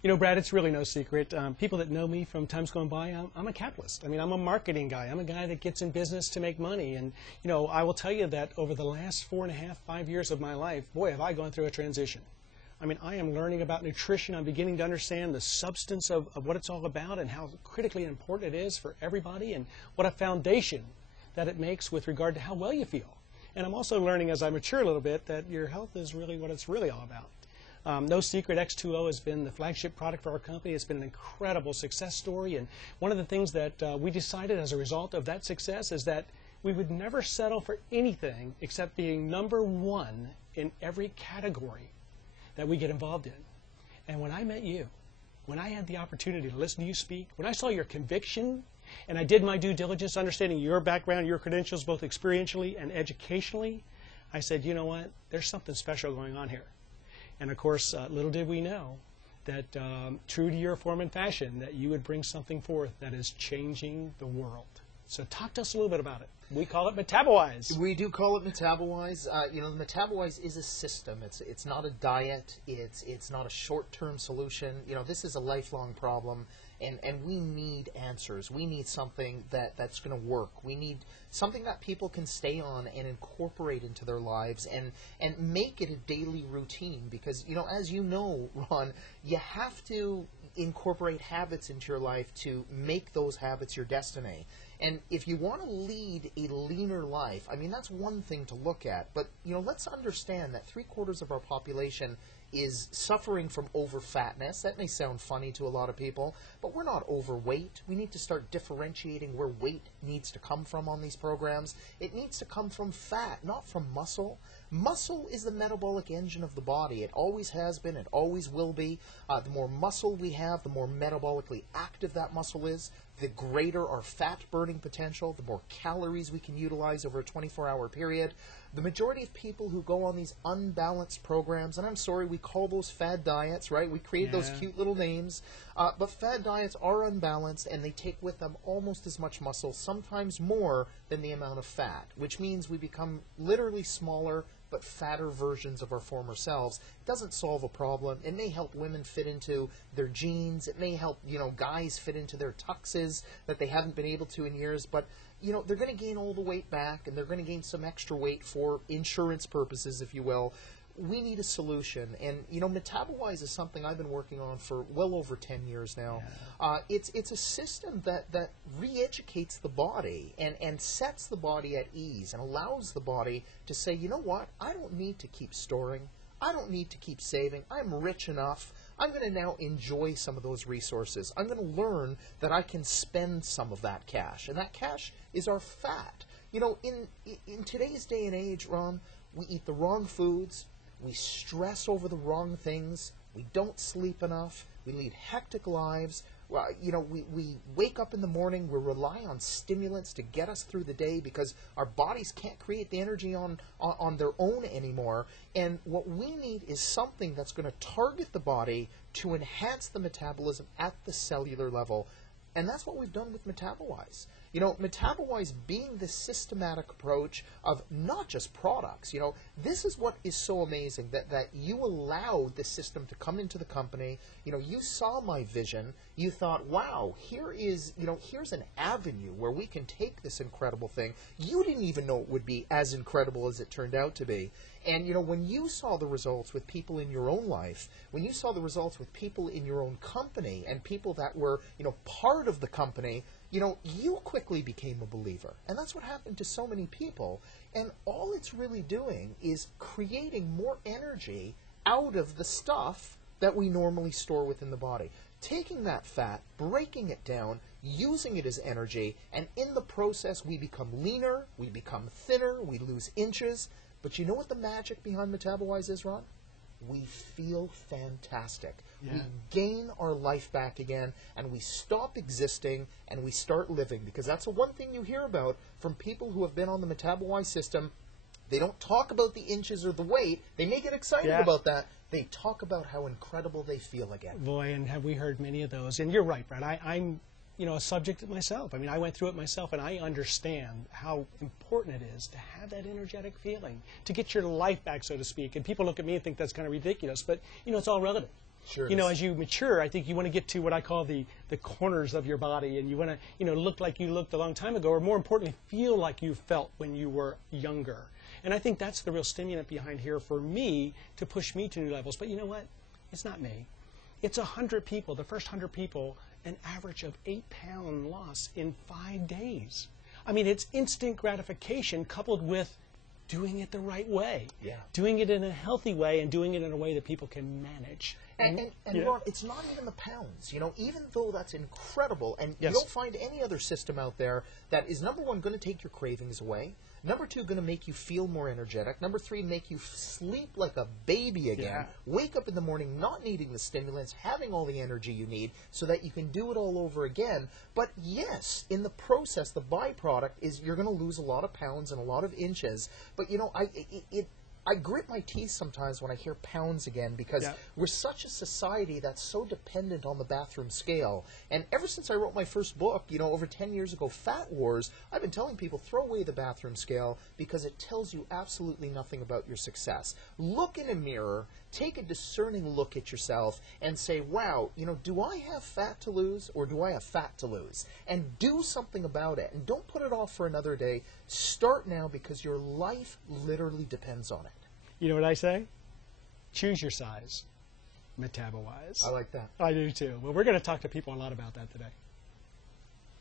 You know, Brad, it's really no secret. People that know me from times going by, I'm a capitalist. I mean, I'm a marketing guy. I'm a guy that gets in business to make money. And, you know, I will tell you that over the last 4.5, 5 years of my life, boy, have I gone through a transition. I mean, I am learning about nutrition. I'm beginning to understand the substance of what it's all about and how critically important it is for everybody and what a foundation that it makes with regard to how well you feel. And I'm also learning as I mature a little bit that your health is really what it's really all about. No secret, X2O has been the flagship product for our company. It's been an incredible success story. And one of the things that we decided as a result of that success is that we would never settle for anything except being #1 in every category that we get involved in. And when I met you, when I had the opportunity to listen to you speak, when I saw your conviction, and I did my due diligence understanding your background, your credentials, both experientially and educationally, I said, you know what, there's something special going on here. And of course, little did we know that, true to your form and fashion, that you would bring something forth that is changing the world. So talk to us a little bit about it. We call it MetaboWise. We do call it MetaboWise. You know, the MetaboWise is a system. It's not a diet. It's not a short-term solution. You know, this is a lifelong problem, and we need answers. We need something that's going to work. We need something that people can stay on and incorporate into their lives and make it a daily routine. Because, you know, as you know, Ron, you have to incorporate habits into your life to make those habits your destiny. And if you want to lead a leaner life, I mean, that's one thing to look at. But, you know, let's understand that 3/4 of our population is suffering from overfatness. That may sound funny to a lot of people, but we're not overweight. We need to start differentiating where weight needs to come from on these programs. It needs to come from fat, not from muscle. Muscle is the metabolic engine of the body. It always has been. It always will be. The more muscle we have, the more metabolically active that muscle is, the greater our fat burning potential, the more calories we can utilize over a 24-hour period. The majority of people who go on these unbalanced programs, and I'm sorry, we call those fad diets, right? We create those cute little names. But fad diets are unbalanced, and they take with them almost as much muscle, sometimes more than the amount of fat, which means we become literally smaller but fatter versions of our former selves. It doesn't solve a problem. It may help women fit into their jeans. It may help, you know, guys fit into their tuxes that they haven't been able to in years. But, you know, they're going to gain all the weight back, and they're going to gain some extra weight for insurance purposes, if you will. We need a solution. And, you know, MetaboWise is something I've been working on for well over 10 years now. It's a system that re-educates the body and sets the body at ease and allows the body to say, you know what, I don't need to keep storing. I don't need to keep saving. I'm rich enough. I'm going to now enjoy some of those resources. I'm going to learn that I can spend some of that cash. And that cash is our fat. You know, in today's day and age, Ron, we eat the wrong foods. We stress over the wrong things. We don't sleep enough. We lead hectic lives. You know, we wake up in the morning. We rely on stimulants to get us through the day because our bodies can't create the energy on their own anymore. And what we need is something that's going to target the body to enhance the metabolism at the cellular level. And that's what we've done with MetaboWise. You know, MetaboWise being this systematic approach of not just products. You know, this is what is so amazing, that you allowed this system to come into the company. You know, you saw my vision. You thought, wow, here's an avenue where we can take this incredible thing. You didn't even know it would be as incredible as it turned out to be. And, you know, when you saw the results with people in your own life, when you saw the results with people in your own company and people that were, you know, part of the company, you know, you quickly became a believer. And that's what happened to so many people. And all it's really doing is creating more energy out of the stuff that we normally store within the body. Taking that fat, breaking it down, using it as energy, and in the process we become leaner, we become thinner, we lose inches. But you know what the magic behind MetaboWise is, Ron? We feel fantastic. Yeah. We gain our life back again, and we stop existing, and we start living. Because that's the one thing you hear about from people who have been on the MetaboWise system. They don't talk about the inches or the weight. They may get excited about that. They talk about how incredible they feel again. Boy, and have we heard many of those. And you're right, Brad. I'm you know, a subject myself. I mean, I went through it myself, and I understand how important it is to have that energetic feeling, to get your life back, so to speak. And people look at me and think that's kind of ridiculous, but, you know, it's all relative. Sure You know, is. as you mature, I think you want to get to what I call the corners of your body, and you want to, you know, look like you looked a long time ago, or more importantly, feel like you felt when you were younger. And I think that's the real stimulant behind here for me to push me to new levels. But you know what? It's not me. It's 100 people, the first 100 people, an average of 8-pound loss in 5 days. I mean, it's instant gratification coupled with doing it the right way. Yeah. Doing it in a healthy way and doing it in a way that people can manage. And yeah. Ron, it's not even the pounds, you know, even though that's incredible, and Yes. you don't find any other system out there that is, number one, going to take your cravings away, number two, going to make you feel more energetic, number three, make you sleep like a baby again, Yeah. wake up in the morning not needing the stimulants, having all the energy you need so that you can do it all over again. But yes, in the process, the byproduct is you're going to lose a lot of pounds and a lot of inches, but you know, I grit my teeth sometimes when I hear pounds again because Yeah. we're such a society that's so dependent on the bathroom scale. And ever since I wrote my first book, you know, over 10 years ago, Fat Wars, I've been telling people throw away the bathroom scale because it tells you absolutely nothing about your success. Look in a mirror, take a discerning look at yourself and say, wow, you know, do I have fat to lose or do I have fat to lose? And do something about it. And don't put it off for another day. Start now because your life literally depends on it. You know what I say? Choose your size. MetaboWise. I like that. I do too. Well, we're going to talk to people a lot about that today.